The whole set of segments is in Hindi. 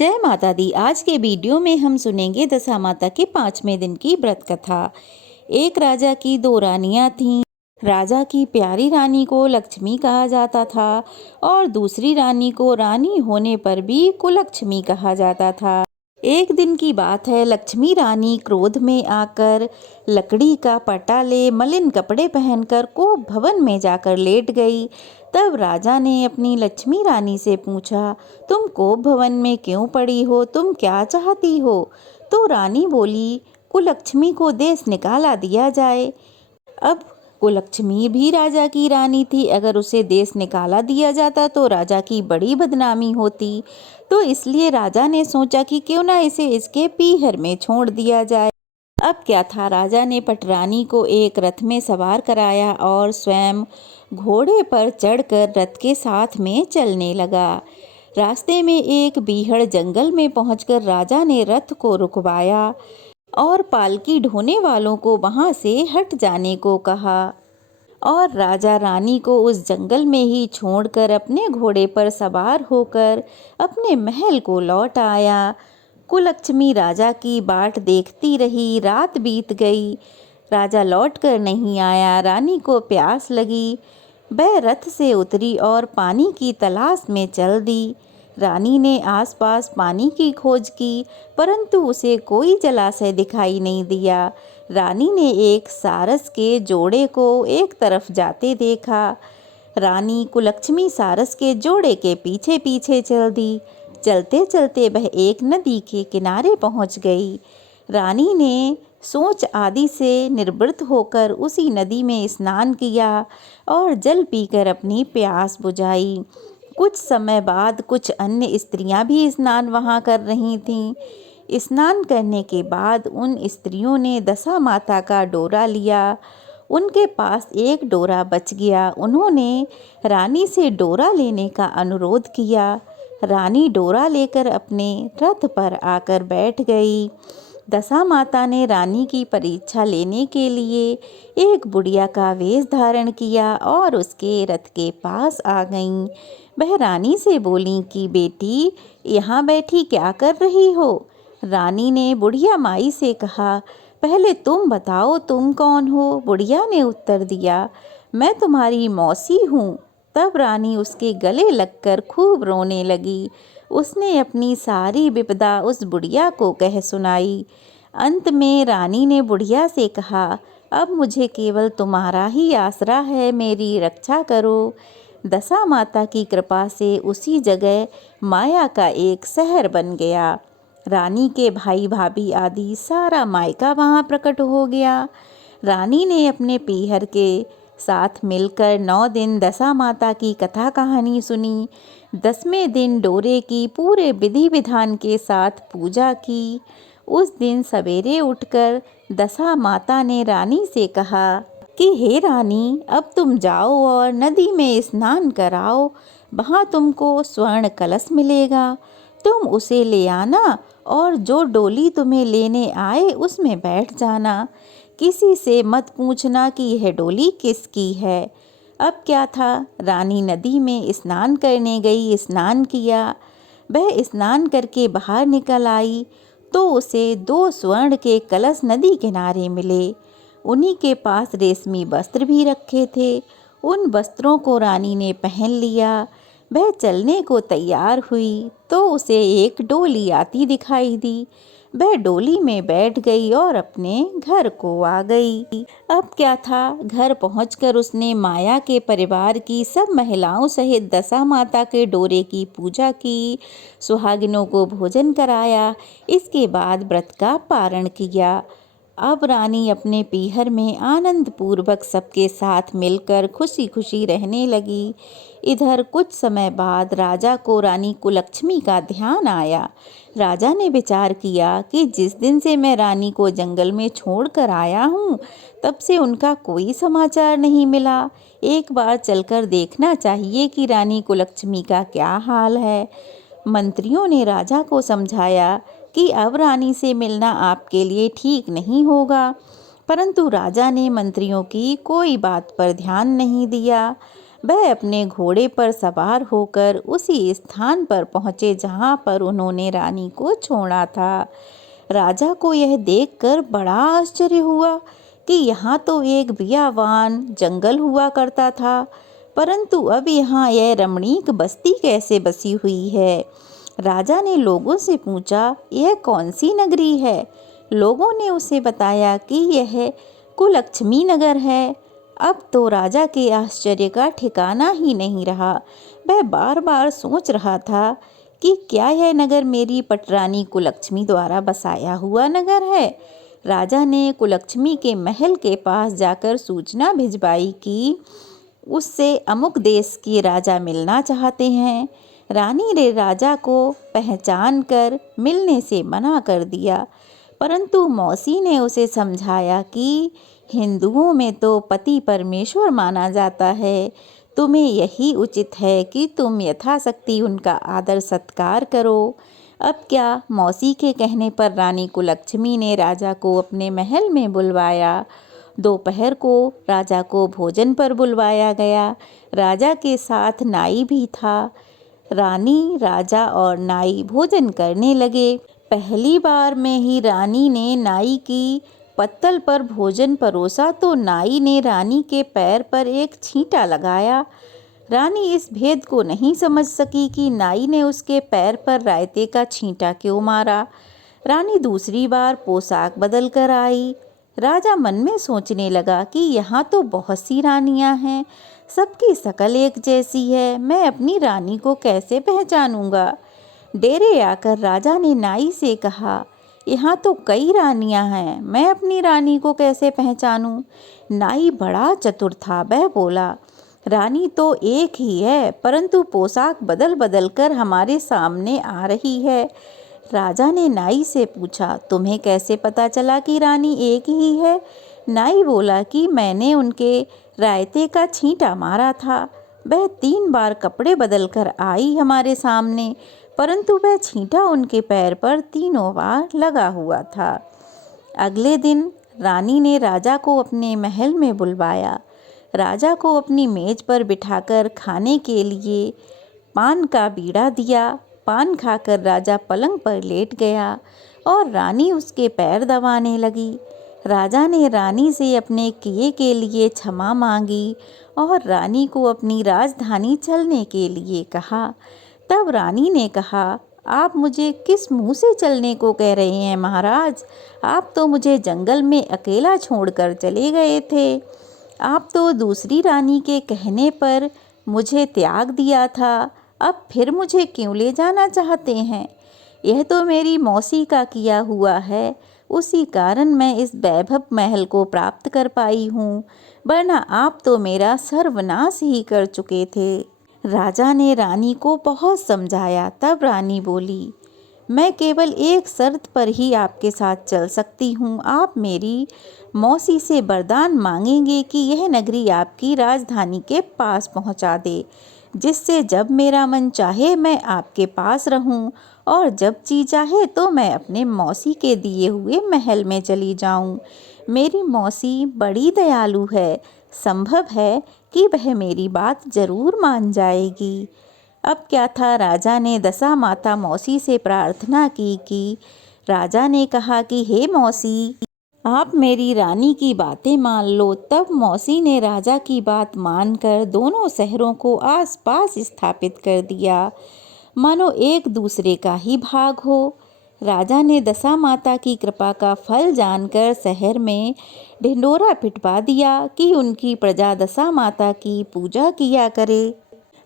जय माता दी। आज के वीडियो में हम सुनेंगे दशा माता के 5वें दिन की व्रत कथा। एक राजा की दो रानियां थीं। राजा की प्यारी रानी को लक्ष्मी कहा जाता था और दूसरी रानी को रानी होने पर भी कुलक्ष्मी कहा जाता था। एक दिन की बात है, लक्ष्मी रानी क्रोध में आकर लकड़ी का पटा ले मलिन कपड़े पहनकर कोप भवन में जाकर लेट गई। तब राजा ने अपनी लक्ष्मी रानी से पूछा, तुम कोप भवन में क्यों पड़ी हो, तुम क्या चाहती हो? तो रानी बोली, कुलक्ष्मी को देश निकाला दिया जाए। अब कुलक्ष्मी भी राजा की रानी थी। अगर उसे देश निकाला दिया जाता तो राजा की बड़ी बदनामी होती। तो इसलिए राजा ने सोचा कि क्यों ना इसे इसके पीहर में छोड़ दिया जाए। अब क्या था, राजा ने पटरानी को एक रथ में सवार कराया और स्वयं घोड़े पर चढ़कर रथ के साथ में चलने लगा। रास्ते में एक बीहड़ जंगल में पहुंचकर राजा ने रथ को रुकवाया और पालकी ढोने वालों को वहां से हट जाने को कहा और राजा रानी को उस जंगल में ही छोड़कर अपने घोड़े पर सवार होकर अपने महल को लौट आया। कुलक्ष्मी राजा की बाट देखती रही। रात बीत गई, राजा लौटकर नहीं आया। रानी को प्यास लगी, वह रथ से उतरी और पानी की तलाश में चल दी। रानी ने आसपास पानी की खोज की, परंतु उसे कोई जलाशय दिखाई नहीं दिया। रानी ने एक सारस के जोड़े को एक तरफ जाते देखा। रानी कुलक्ष्मी सारस के जोड़े के पीछे पीछे चल दी। चलते चलते वह एक नदी के किनारे पहुंच गई। रानी ने सोच आदि से निर्वृत होकर उसी नदी में स्नान किया और जल पीकर अपनी प्यास बुझाई। कुछ समय बाद कुछ अन्य स्त्रियां भी स्नान वहां कर रही थीं। स्नान करने के बाद उन स्त्रियों ने दशा माता का डोरा लिया। उनके पास एक डोरा बच गया। उन्होंने रानी से डोरा लेने का अनुरोध किया। रानी डोरा लेकर अपने रथ पर आकर बैठ गई। दशा माता ने रानी की परीक्षा लेने के लिए एक बुढ़िया का वेश धारण किया और उसके रथ के पास आ गईं। वह रानी से बोली कि बेटी, यहाँ बैठी क्या कर रही हो? रानी ने बुढ़िया माई से कहा, पहले तुम बताओ तुम कौन हो? बुढ़िया ने उत्तर दिया, मैं तुम्हारी मौसी हूँ। तब रानी उसके गले लगकर खूब रोने लगी। उसने अपनी सारी विपदा उस बुढ़िया को कह सुनाई। अंत में रानी ने बुढ़िया से कहा, अब मुझे केवल तुम्हारा ही आसरा है, मेरी रक्षा करो। दशा माता की कृपा से उसी जगह माया का एक शहर बन गया। रानी के भाई भाभी आदि सारा मायका वहाँ प्रकट हो गया। रानी ने अपने पीहर के साथ मिलकर 9 दिन दशा माता की कथा कहानी सुनी। 10वें दिन डोरे की पूरे विधि विधान के साथ पूजा की। उस दिन सवेरे उठकर दशा माता ने रानी से कहा कि हे रानी, अब तुम जाओ और नदी में स्नान कराओ। वहाँ तुमको स्वर्ण कलश मिलेगा, तुम उसे ले आना और जो डोली तुम्हें लेने आए उसमें बैठ जाना। किसी से मत पूछना कि यह डोली किसकी है। अब क्या था, रानी नदी में स्नान करने गई। स्नान किया। वह स्नान करके बाहर निकल आई तो उसे 2 स्वर्ण के कलश नदी किनारे मिले। उन्हीं के पास रेशमी वस्त्र भी रखे थे। उन वस्त्रों को रानी ने पहन लिया। वह चलने को तैयार हुई तो उसे एक डोली आती दिखाई दी। वह डोली में बैठ गई और अपने घर को आ गई। अब क्या था, घर पहुंचकर उसने माया के परिवार की सब महिलाओं सहित दशा माता के डोरे की पूजा की, सुहागिनों को भोजन कराया। इसके बाद व्रत का पारण किया। अब रानी अपने पीहर में आनंद पूर्वक सबके साथ मिलकर खुशी खुशी रहने लगी। इधर कुछ समय बाद राजा को रानी कुलक्ष्मी का ध्यान आया। राजा ने विचार किया कि जिस दिन से मैं रानी को जंगल में छोड़कर आया हूँ, तब से उनका कोई समाचार नहीं मिला। एक बार चलकर देखना चाहिए कि रानी कुलक्ष्मी का क्या हाल है। मंत्रियों ने राजा को समझाया कि अब रानी से मिलना आपके लिए ठीक नहीं होगा, परंतु राजा ने मंत्रियों की कोई बात पर ध्यान नहीं दिया। वह अपने घोड़े पर सवार होकर उसी स्थान पर पहुँचे जहाँ पर उन्होंने रानी को छोड़ा था। राजा को यह देखकर बड़ा आश्चर्य हुआ कि यहाँ तो एक बियावान जंगल हुआ करता था, परंतु अब यहाँ यह रमणीक बस्ती कैसे बसी हुई है। राजा ने लोगों से पूछा, यह कौन सी नगरी है? लोगों ने उसे बताया कि यह कुलक्ष्मी नगर है। अब तो राजा के आश्चर्य का ठिकाना ही नहीं रहा। वह बार बार सोच रहा था कि क्या यह नगर मेरी पटरानी कुलक्ष्मी द्वारा बसाया हुआ नगर है। राजा ने कुलक्ष्मी के महल के पास जाकर सूचना भिजवाई कि उससे अमुक देश के राजा मिलना चाहते हैं। रानी ने राजा को पहचान कर मिलने से मना कर दिया, परंतु मौसी ने उसे समझाया कि हिंदुओं में तो पति परमेश्वर माना जाता है। तुम्हें यही उचित है कि तुम यथाशक्ति उनका आदर सत्कार करो। अब क्या, मौसी के कहने पर रानी कुलक्ष्मी ने राजा को अपने महल में बुलवाया। दोपहर को राजा को भोजन पर बुलवाया गया। राजा के साथ नाई भी था। रानी, राजा और नाई भोजन करने लगे। पहली बार में ही रानी ने नाई की पत्तल पर भोजन परोसा तो नाई ने रानी के पैर पर एक छींटा लगाया। रानी इस भेद को नहीं समझ सकी कि नाई ने उसके पैर पर रायते का छींटा क्यों मारा। रानी दूसरी बार पोशाक बदल कर आई। राजा मन में सोचने लगा कि यहाँ तो बहुत सी रानियाँ हैं, सबकी शकल एक जैसी है, मैं अपनी रानी को कैसे पहचानूंगा। डेरे आकर राजा ने नाई से कहा, यहाँ तो कई रानियाँ हैं, मैं अपनी रानी को कैसे पहचानूं। नाई बड़ा चतुर था। वह बोला, रानी तो एक ही है, परंतु पोशाक बदल बदल कर हमारे सामने आ रही है। राजा ने नाई से पूछा, तुम्हें कैसे पता चला कि रानी एक ही है? नाई बोला कि मैंने उनके रायते का छींटा मारा था। वह 3 बार कपड़े बदल कर आई हमारे सामने, परंतु वह छींटा उनके पैर पर तीनों बार लगा हुआ था। अगले दिन रानी ने राजा को अपने महल में बुलवाया। राजा को अपनी मेज पर बिठाकर खाने के लिए पान का बीड़ा दिया। पान खाकर राजा पलंग पर लेट गया और रानी उसके पैर दबाने लगी। राजा ने रानी से अपने किए के लिए क्षमा मांगी और रानी को अपनी राजधानी चलने के लिए कहा। तब रानी ने कहा, आप मुझे किस मुंह से चलने को कह रहे हैं महाराज? आप तो मुझे जंगल में अकेला छोड़कर चले गए थे। आप तो दूसरी रानी के कहने पर मुझे त्याग दिया था, अब फिर मुझे क्यों ले जाना चाहते हैं? यह तो मेरी मौसी का किया हुआ है, उसी कारण मैं इस वैभव महल को प्राप्त कर पाई हूँ, वरना आप तो मेरा सर्वनाश ही कर चुके थे। राजा ने रानी को बहुत समझाया। तब रानी बोली, मैं केवल एक शर्त पर ही आपके साथ चल सकती हूँ। आप मेरी मौसी से वरदान मांगेंगे कि यह नगरी आपकी राजधानी के पास पहुँचा दे, जिससे जब मेरा मन चाहे मैं आपके पास रहूं और जब जी चाहे तो मैं अपने मौसी के दिए हुए महल में चली जाऊं। मेरी मौसी बड़ी दयालु है, संभव है कि वह मेरी बात जरूर मान जाएगी। अब क्या था, राजा ने दशा माता मौसी से प्रार्थना की कि राजा ने कहा कि हे मौसी, आप मेरी रानी की बातें मान लो। तब मौसी ने राजा की बात मानकर दोनों शहरों को आसपास स्थापित कर दिया, मानो एक दूसरे का ही भाग हो। राजा ने दशा माता की कृपा का फल जानकर शहर में ढिंढोरा पिटवा दिया कि उनकी प्रजा दशा माता की पूजा किया करे।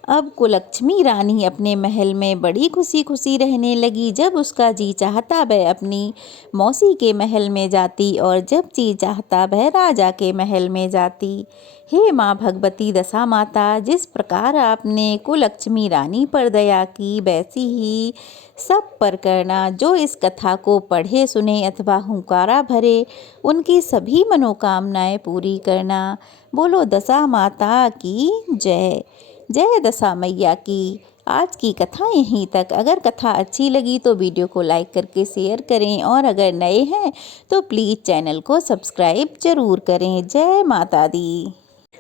अब कुलक्ष्मी रानी अपने महल में बड़ी खुशी खुशी रहने लगी। जब उसका जी चाहता वह अपनी मौसी के महल में जाती और जब जी चाहता वह राजा के महल में जाती। हे माँ भगवती दशा माता, जिस प्रकार आपने कुलक्ष्मी रानी पर दया की, वैसी ही सब पर करना। जो इस कथा को पढ़े सुने अथवा हुंकारा भरे, उनकी सभी मनोकामनाएं पूरी करना। बोलो दशा माता की जय। जय दशा मैया की। आज की कथा यहीं तक। अगर कथा अच्छी लगी तो वीडियो को लाइक करके शेयर करें और अगर नए हैं तो प्लीज़ चैनल को सब्सक्राइब जरूर करें। जय माता दी।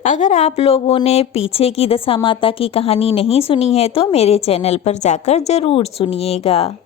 अगर आप लोगों ने पीछे की दशा माता की कहानी नहीं सुनी है तो मेरे चैनल पर जाकर ज़रूर सुनिएगा।